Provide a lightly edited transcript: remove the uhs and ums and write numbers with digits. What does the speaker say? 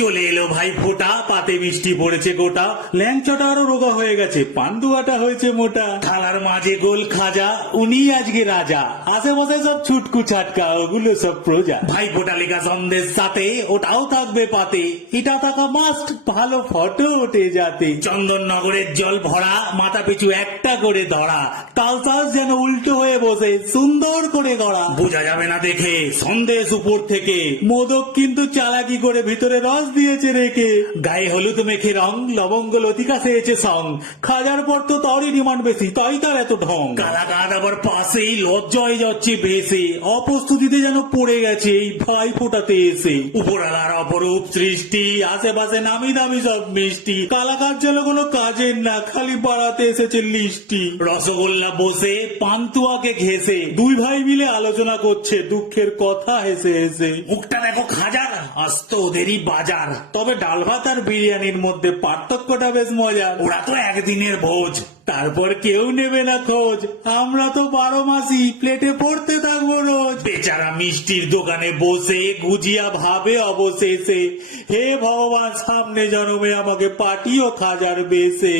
চলে এলো ভাই ফোটা, পাতে মিষ্টি পড়েছে গোটা, ল্যাংচাটা আরো রোগা হয়ে গেছে, পান্ডুয়াটা হয়েছে মোটা, থালার মাঝে গোল খাজা, উনি আজকে রাজা, আশেপাশে সব ছুটকু ছাটকা, ওগুলো সব প্রজা। ভাই ফোটা লেখা সন্দেশ সাথে ওটাও থাকবে পাতে, এটা থাকা মাস্ট, ভালো ফটো ওঠে যাতে। চন্দননগরের জল ভরা, মাথা পিছু একটা করে ধরা, তালসাস যেন উল্টো হয়ে বসে, সুন্দর করে গড়া, বোঝা যাবে না দেখে সন্দেশ উপর থেকে, মোদক কিন্তু চালাকি করে ভিতরে রস দিয়েছে রেখে, গায়ে হলুদ মেখে রং, লবঙ্গ লতিকা সেয়েছে সং, খাজার পর তো তারই ডিমান্ড বেশি, তাই তার এত ঢং। কালাকাদ আবার পাশেই লজ্জায় যাচ্ছে ভেসে, অপ্রস্তুতিতে যেন পড়ে গেছে এই ভাই ফোটাতে এসে। উপরালার অপরূপ সৃষ্টি, আশেপাশে নামি দামি সব মিষ্টি, কালাকাদ যেন কোনো কাজের না, খালি বাড়াতে এসেছে লিস্টি। রসগোল্লা বসে পান্তুয়াকে ঘেসে, দুই ভাই মিলে আলোচনা করছে দুঃখের কথা হেসে হেসে। মুখটা দেখো খাজার, আস্ত ওদেরই বাজার, তবে ডাল ভাত আর বিরিয়ানির মধ্যে পার্থক্যটা বেশ মজার। ওরা তো একদিনের ভোজ, তারপর কেউ নেবে না খোঁজ, আমরা তো 12 মাসই প্লেটে পড়তে থাকবো রোজ। বেচারা মিষ্টির দোকানে বসে গুজিয়া ভাবে অবশেষে, হে ভগবান সামনে জন্মে আমাকে পাঠিও খাজার বেশে।